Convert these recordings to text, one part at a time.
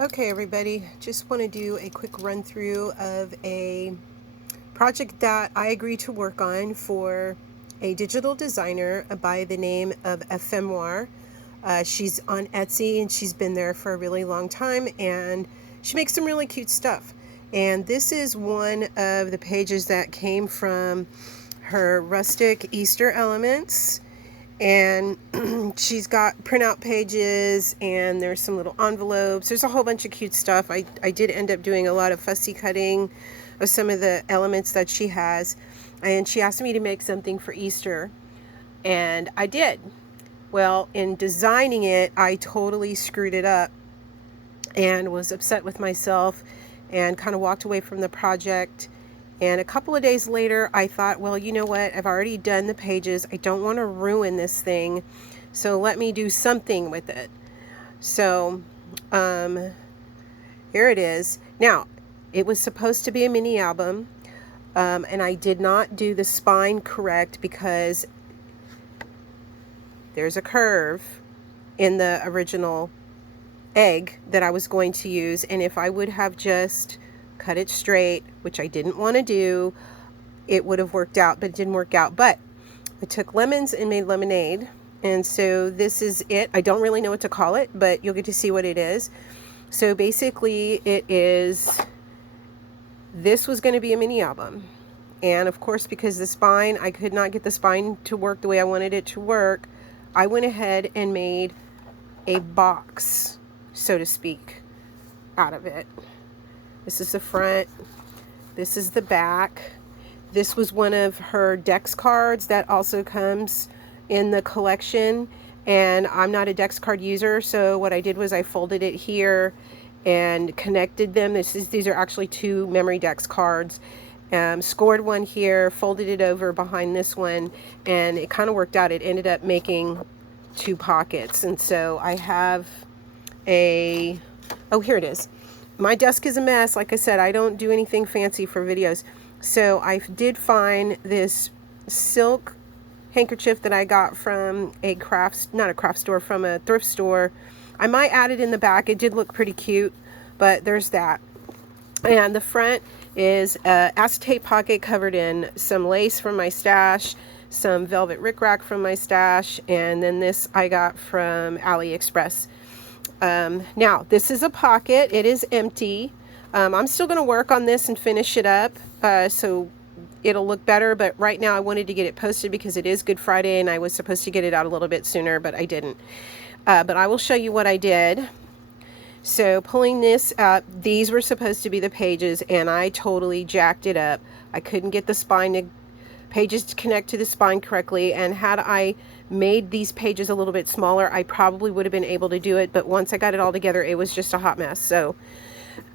Okay, everybody, just want to do a quick run through of a project that I agreed to work on for a digital designer by the name of Ephemoire. She's on Etsy and she's been there for a really long time, and she makes some really cute stuff. And this is one of the pages that came from her rustic Easter elements, and she's got printout pages, and there's some little envelopes. There's a whole bunch of cute stuff. I did end up doing a lot of fussy cutting of some of the elements that she has, and she asked me to make something for Easter, and I did. Well, in designing it, I totally screwed it up and was upset with myself and kind of walked away from the project. And a couple of days later, I thought, well, you know what? I've already done the pages. I don't want to ruin this thing, so let me do something with it. So here it is. Now, it was supposed to be a mini album, and I did not do the spine correct because there's a curve in the original egg that I was going to use, and if I would have just cut it straight, which I didn't want to do, it would have worked out, but it didn't work out. But I took lemons and made lemonade, and so this is it. I don't really know what to call it, but you'll get to see what it is. So basically this was going to be a mini album, and of course, because the spine, I could not get the spine to work the way I wanted it to work, I went ahead and made a box, so to speak, out of it. This is the front. This is the back. This was one of her Dex cards that also comes in the collection. And I'm not a Dex card user, so what I did was I folded it here and connected them. These are actually two memory Dex cards. Scored one here, folded it over behind this one, and it kind of worked out. It ended up making two pockets. And so I have oh, here it is. My desk is a mess. Like I said, I don't do anything fancy for videos. So I did find this silk handkerchief that I got from not a craft store, from a thrift store. I might add it in the back. It did look pretty cute, but there's that. And the front is an acetate pocket covered in some lace from my stash, some velvet rickrack from my stash, and then this I got from AliExpress. Now, this is a pocket. It is empty. I'm still going to work on this and finish it up so it'll look better, but right now I wanted to get it posted because it is Good Friday and I was supposed to get it out a little bit sooner, but I didn't. But I will show you what I did. So pulling this up, these were supposed to be the pages, and I totally jacked it up. I couldn't get the pages to connect to the spine correctly, and had I made these pages a little bit smaller, I probably would have been able to do it, but once I got it all together, it was just a hot mess. So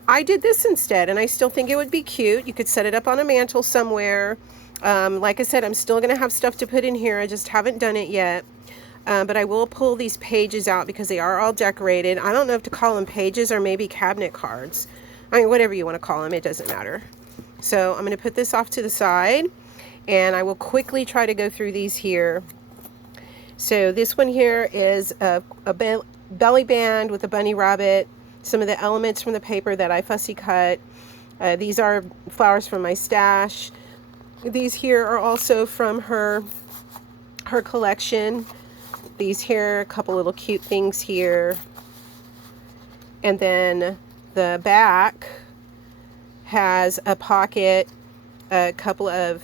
I did this instead, and I still think it would be cute. You could set it up on a mantle somewhere. Like I said, I'm still going to have stuff to put in here. I just haven't done it yet. But I will pull these pages out because they are all decorated. I don't know if to call them pages or maybe cabinet cards. I mean, whatever you want to call them, it doesn't matter. So I'm going to put this off to the side, and I will quickly try to go through these here. So this one here is a belly band with a bunny rabbit, some of the elements from the paper that I fussy cut. These are flowers from my stash. These here are also from her collection. These here, a couple little cute things here. And then the back has a pocket, a couple of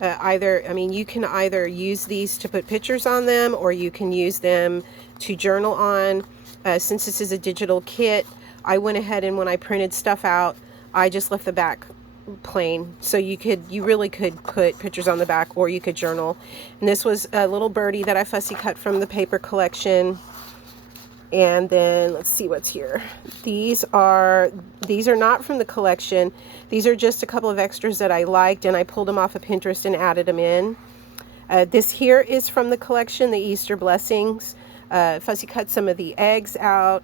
you can either use these to put pictures on them, or you can use them to journal on. Since this is a digital kit, I went ahead and when I printed stuff out, I just left the back plain. So you really could put pictures on the back, or you could journal. And this was a little birdie that I fussy cut from the paper collection. And then let's see what's here. These are not from the collection. These are just a couple of extras that I liked, and I pulled them off of Pinterest and added them in. This here is from the collection, the Easter Blessings. Fussy cut some of the eggs out.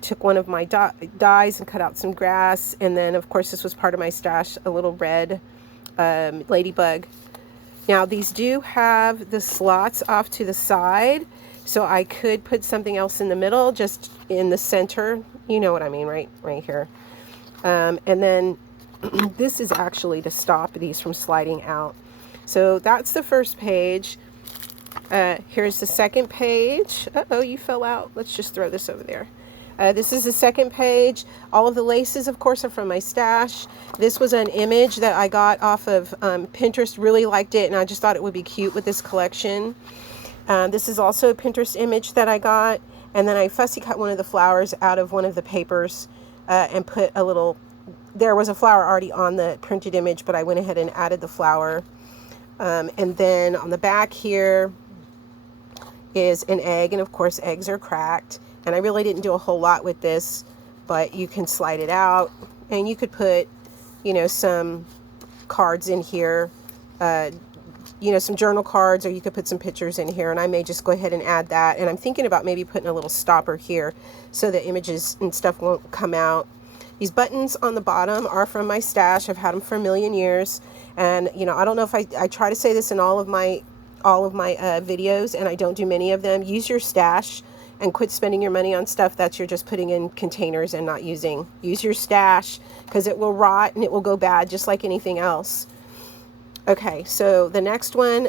Took one of my dies and cut out some grass. And then, of course, this was part of my stash, a little red ladybug. Now, these do have the slots off to the side So I could put something else in the middle, just in the center. You know what I mean, right here. And then this is actually to stop these from sliding out. So that's the first page. Here's the second page. Uh-oh, you fell out. Let's just throw this over there. This is the second page. All of the laces, of course, are from my stash. This was an image that I got off of Pinterest. Really liked it, and I just thought it would be cute with this collection. This is also a Pinterest image that I got. And then I fussy cut one of the flowers out of one of the papers and put a little... There was a flower already on the printed image, but I went ahead and added the flower. And then on the back here is an egg, and of course eggs are cracked. And I really didn't do a whole lot with this, but you can slide it out, and you could put, you know, some cards in here, you know, some journal cards, or you could put some pictures in here, and I may just go ahead and add that. And I'm thinking about maybe putting a little stopper here so the images and stuff won't come out. These buttons on the bottom are from my stash. I've had them for a million years. And, you know, I don't know if I try to say this in all of my videos, and I don't do many of them. Use your stash and quit spending your money on stuff that you're just putting in containers and not using. Use your stash, because it will rot and it will go bad just like anything else. Okay, so the next one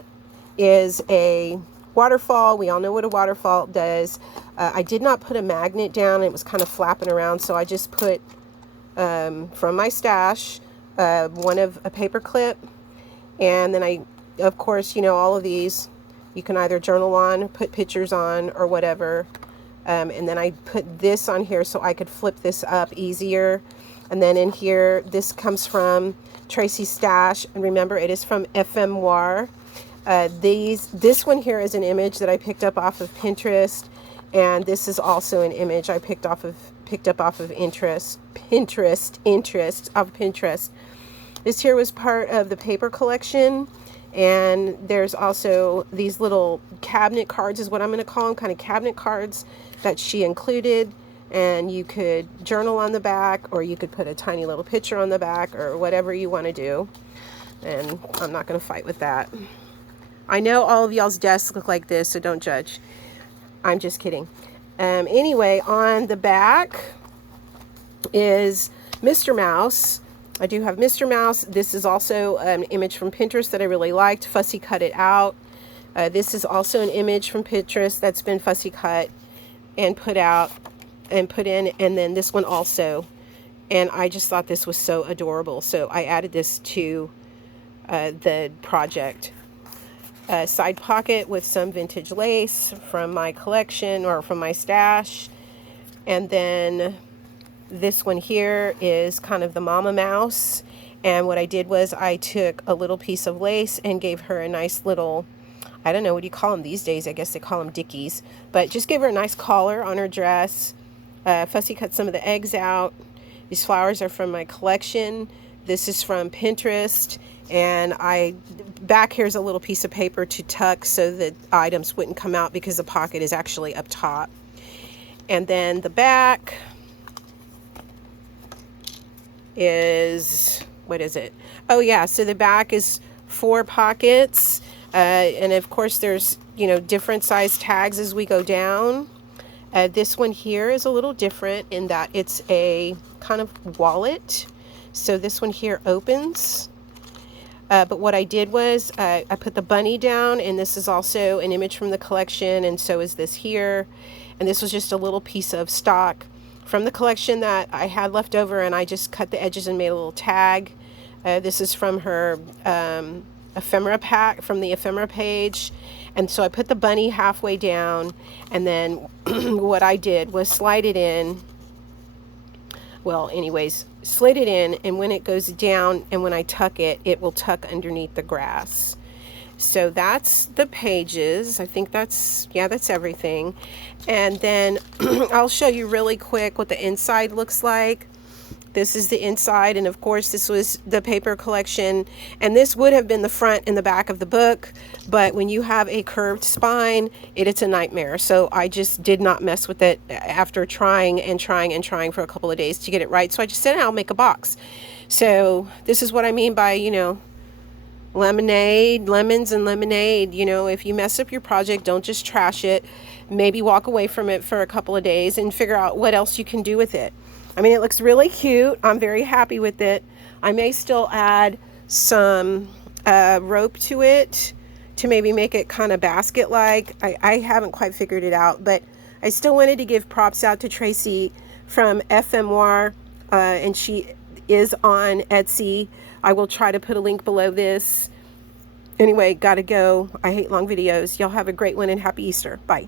is a waterfall. We all know what a waterfall does. I did not put a magnet down. It was kind of flapping around, so I just put from my stash one of a paper clip, and then I, of course, you know, all of these you can either journal on, put pictures on, or whatever. And then I put this on here so I could flip this up easier. And then in here, this comes from Traci's stash, and remember, it is from Ephemoire. This one here is an image that I picked up off of Pinterest, and this is also an image I picked up off of Pinterest. This here was part of the paper collection, and there's also these little cabinet cards, is what I'm going to call them, kind of cabinet cards that she included. And you could journal on the back, or you could put a tiny little picture on the back, or whatever you want to do. And I'm not going to fight with that. I know all of y'all's desks look like this, so don't judge. I'm just kidding. Anyway, on the back is Mr. Mouse. I do have Mr. Mouse. This is also an image from Pinterest that I really liked. Fussy cut it out. This is also an image from Pinterest that's been fussy cut and put out and put in, and then this one also. And I just thought this was so adorable, so I added this to the project. Side pocket with some vintage lace from my collection, or from my stash. And then this one here is kind of the mama mouse, and what I did was I took a little piece of lace and gave her a nice little, I don't know, what do you call them these days? I guess they call them dickies, but just gave her a nice collar on her dress. Fussy cut some of the eggs out. These flowers are from my collection. This is from Pinterest, and back here's a little piece of paper to tuck so that items wouldn't come out, because the pocket is actually up top. And then the back is, what is it? Oh yeah, so the back is 4 pockets, and of course there's, you know, different size tags as we go down. This one here is a little different in that it's a kind of wallet. So this one here opens. But what I did was I put the bunny down, and this is also an image from the collection, and so is this here. And this was just a little piece of stock from the collection that I had left over, and I just cut the edges and made a little tag. This is from her ephemera pack, from the ephemera page. And so I put the bunny halfway down, and then what I did was slide it in. Well, anyways, slid it in, and when it goes down and when I tuck it, it will tuck underneath the grass. So that's the pages. I think that's everything. And then I'll show you really quick what the inside looks like. This is the inside, and of course this was the paper collection, and this would have been the front and the back of the book, but when you have a curved spine, it's a nightmare. So I just did not mess with it after trying for a couple of days to get it right. So I just said, I'll make a box. So this is what I mean by, you know, lemonade, lemons and lemonade. You know, if you mess up your project, don't just trash it. Maybe walk away from it for a couple of days and figure out what else you can do with it. I mean, it looks really cute. I'm very happy with it. I may still add some rope to it to maybe make it kind of basket-like. I haven't quite figured it out, but I still wanted to give props out to Traci from Ephemoire, and she is on Etsy. I will try to put a link below this. Anyway, gotta go. I hate long videos. Y'all have a great one and happy Easter. Bye.